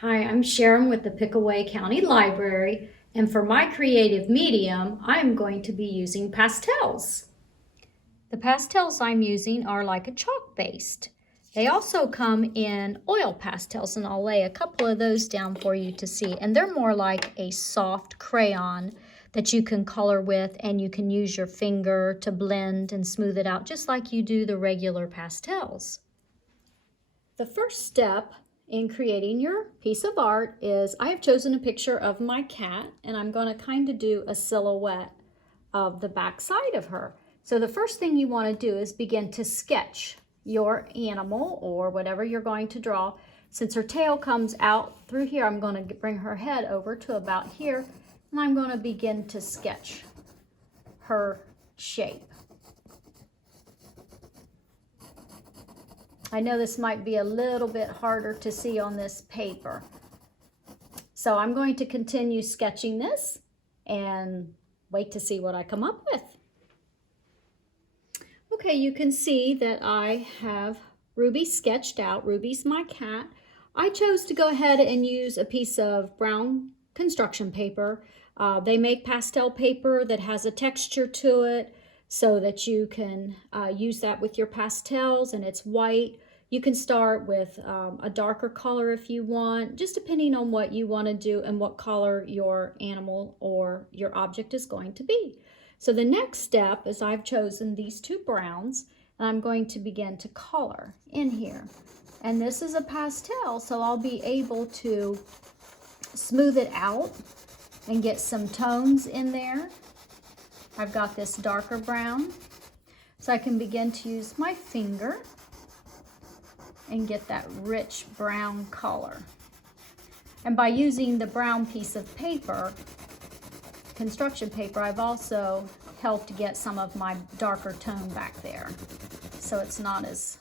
Hi, I'm Sharon with the Pickaway County Library, and for my creative medium, I'm going to be using pastels. The pastels I'm using are like a chalk-based. They also come in oil pastels, and I'll lay a couple of those down for you to see, and they're more like a soft crayon that you can color with, and you can use your finger to blend and smooth it out just like you do the regular pastels. The first step in creating your piece of art is I have chosen a picture of my cat, and I'm going to kind of do a silhouette of the back side of her. So the first thing you want to do is begin to sketch your animal or whatever you're going to draw. Since her tail comes out through here, I'm going to bring her head over to about here, and I'm going to begin to sketch her shape. I know this might be a little bit harder to see on this paper. So I'm going to continue sketching this and wait to see what I come up with. Okay, you can see that I have Ruby sketched out. Ruby's my cat. I chose to go ahead and use a piece of brown construction paper. They make pastel paper that has a texture to it, so that you can use that with your pastels, and it's white. You can start with a darker color if you want, just depending on what you want to do and what color your animal or your object is going to be. So the next step is I've chosen these two browns, and I'm going to begin to color in here. And this is a pastel, so I'll be able to smooth it out and get some tones in there. I've got this darker brown, so I can begin to use my finger and get that rich brown color. And by using the brown piece of paper, construction paper, I've also helped get some of my darker tone back there, so it's not as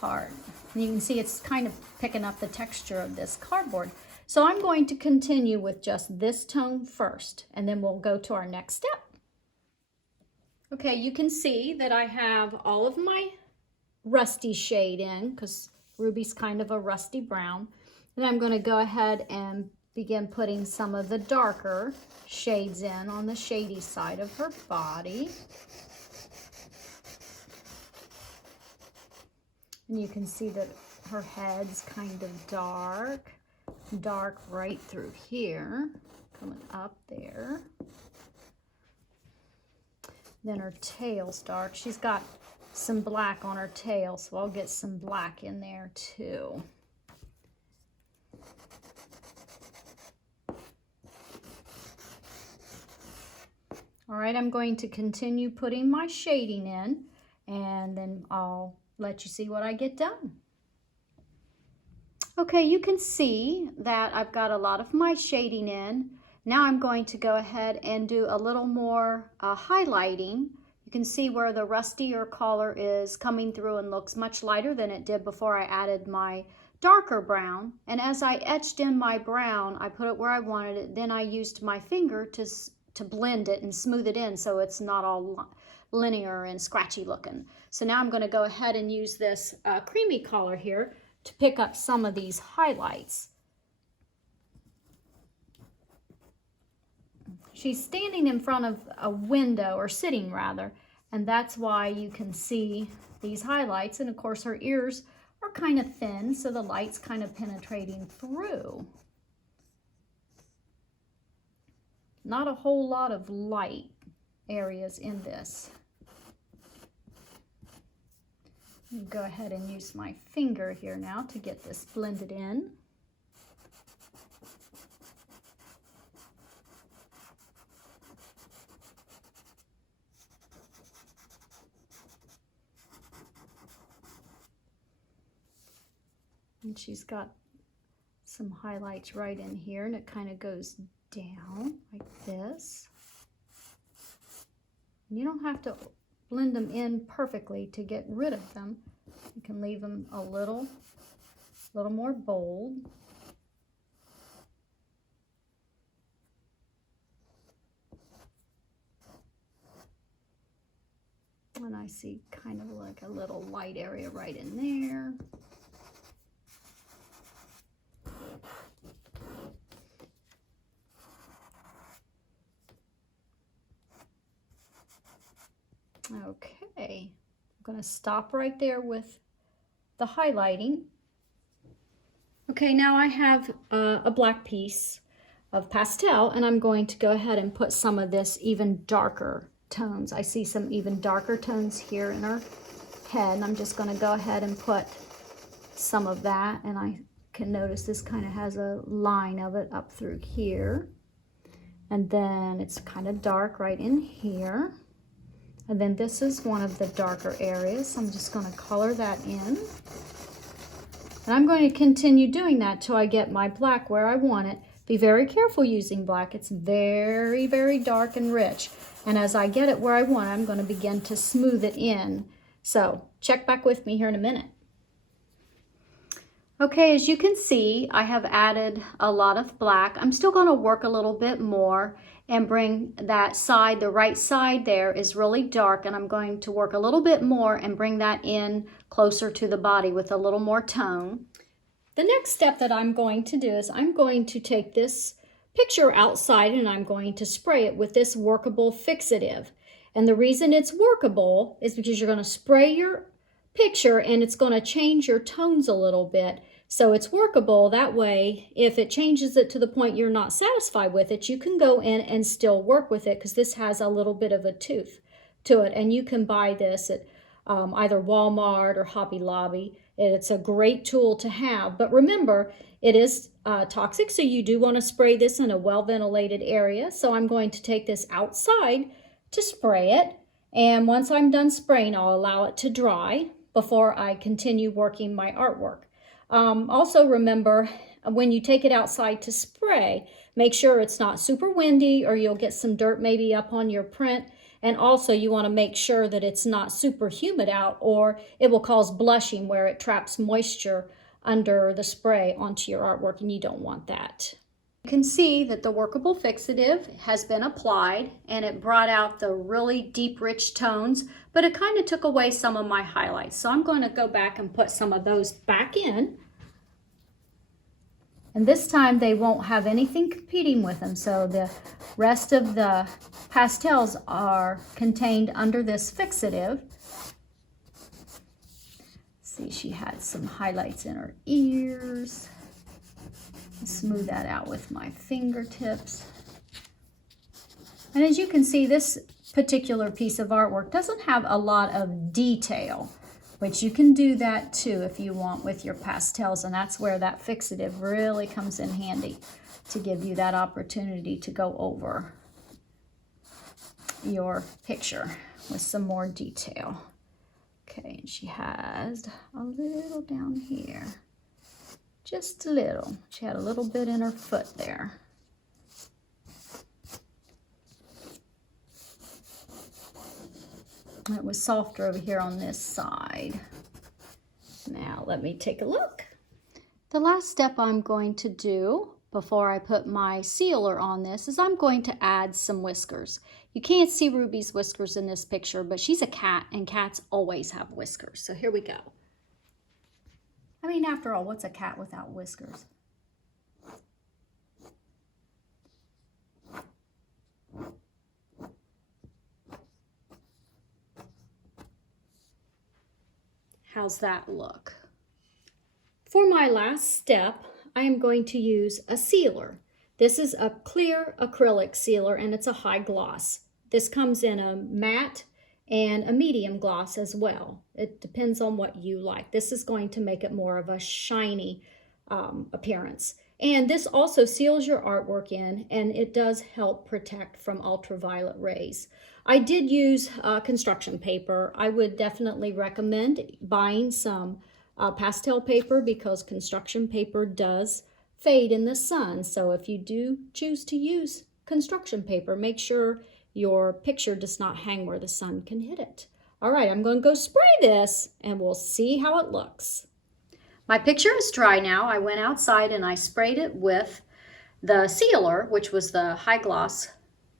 hard. And you can see it's kind of picking up the texture of this cardboard. So I'm going to continue with just this tone first, and then we'll go to our next step. Okay, you can see that I have all of my rusty shade in, because Ruby's kind of a rusty brown. And I'm going to go ahead and begin putting some of the darker shades in on the shady side of her body. And you can see that her head's kind of dark right through here, coming up there. Then her tail's dark. She's got some black on her tail, so I'll get some black in there too. All right, I'm going to continue putting my shading in, and then I'll let you see what I get done. Okay, you can see that I've got a lot of my shading in. Now I'm going to go ahead and do a little more highlighting. You can see where the rustier color is coming through and looks much lighter than it did before I added my darker brown. And as I etched in my brown, I put it where I wanted it. Then I used my finger to blend it and smooth it in so it's not all linear and scratchy looking. So now I'm going to go ahead and use this creamy color here to pick up some of these highlights. She's standing in front of a window, or sitting rather, and that's why you can see these highlights. And of course her ears are kind of thin, so the light's kind of penetrating through. Not a whole lot of light areas in this. I'll go ahead and use my finger here now to get this blended in. And she's got some highlights right in here, and it kind of goes down like this. You don't have to blend them in perfectly to get rid of them. You can leave them a little more bold. And I see kind of like a little light area right in there. Okay, I'm going to stop right there with the highlighting. Okay, now I have a black piece of pastel, and I'm going to go ahead and put some of this even darker tones. I see some even darker tones here in her head, and I'm just going to go ahead and put some of that, and I can notice this kind of has a line of it up through here, and then it's kind of dark right in here, and then this is one of the darker areas, so I'm just going to color that in. And I'm going to continue doing that till I get my black where I want it. Be very careful using black. It's very, very dark and rich. And as I get it where I want, I'm going to begin to smooth it in. So check back with me here in a minute. Okay, as you can see, I have added a lot of black. I'm still going to work a little bit more and bring that side, the right side there is really dark, and I'm going to work a little bit more and bring that in closer to the body with a little more tone. The next step that I'm going to do is I'm going to take this picture outside and I'm going to spray it with this Workable Fixative. And the reason it's workable is because you're going to spray your picture and it's going to change your tones a little bit. So it's workable that way. If it changes it to the point you're not satisfied with it, you can go in and still work with it because this has a little bit of a tooth to it. And you can buy this at either Walmart or Hobby Lobby. It's a great tool to have. But remember, it is toxic, so you do want to spray this in a well-ventilated area. So I'm going to take this outside to spray it. And once I'm done spraying, I'll allow it to dry before I continue working my artwork. Also remember, when you take it outside to spray, make sure it's not super windy or you'll get some dirt maybe up on your print. And also you want to make sure that it's not super humid out or it will cause blushing where it traps moisture under the spray onto your artwork, and you don't want that. You can see that the Workable Fixative has been applied and it brought out the really deep, rich tones, but it kind of took away some of my highlights. So I'm going to go back and put some of those back in. And this time they won't have anything competing with them. So the rest of the pastels are contained under this fixative. See, she had some highlights in her ears. Smooth that out with my fingertips. And as you can see, this particular piece of artwork doesn't have a lot of detail, which you can do that too if you want with your pastels, and that's where that fixative really comes in handy to give you that opportunity to go over your picture with some more detail. Okay, and she has a little down here. Just a little. She had a little bit in her foot there. It was softer over here on this side. Now let me take a look. The last step I'm going to do before I put my sealer on this is I'm going to add some whiskers. You can't see Ruby's whiskers in this picture, but she's a cat and cats always have whiskers. So here we go. I mean, after all, what's a cat without whiskers? How's that look? For my last step, I am going to use a sealer. This is a clear acrylic sealer and it's a high gloss. This comes in a matte and a medium gloss as well. It depends on what you like. This is going to make it more of a shiny appearance. And this also seals your artwork in, and it does help protect from ultraviolet rays. I did use construction paper. I would definitely recommend buying some pastel paper because construction paper does fade in the sun. So if you do choose to use construction paper, make sure your picture does not hang where the sun can hit it. All right, I'm going to go spray this and we'll see how it looks. My picture is dry now. I went outside and I sprayed it with the sealer, which was the high gloss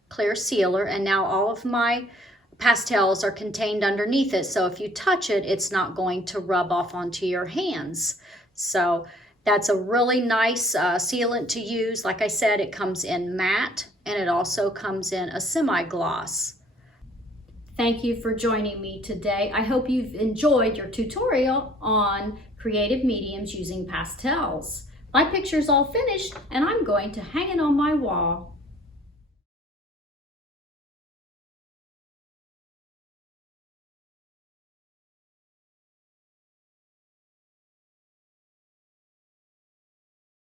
clear sealer, and now all of my pastels are contained underneath it. So if you touch it, it's not going to rub off onto your hands. So that's a really nice sealant to use. Like I said, it comes in matte and it also comes in a semi-gloss. Thank you for joining me today. I hope you've enjoyed your tutorial on creative mediums using pastels. My picture's all finished and I'm going to hang it on my wall.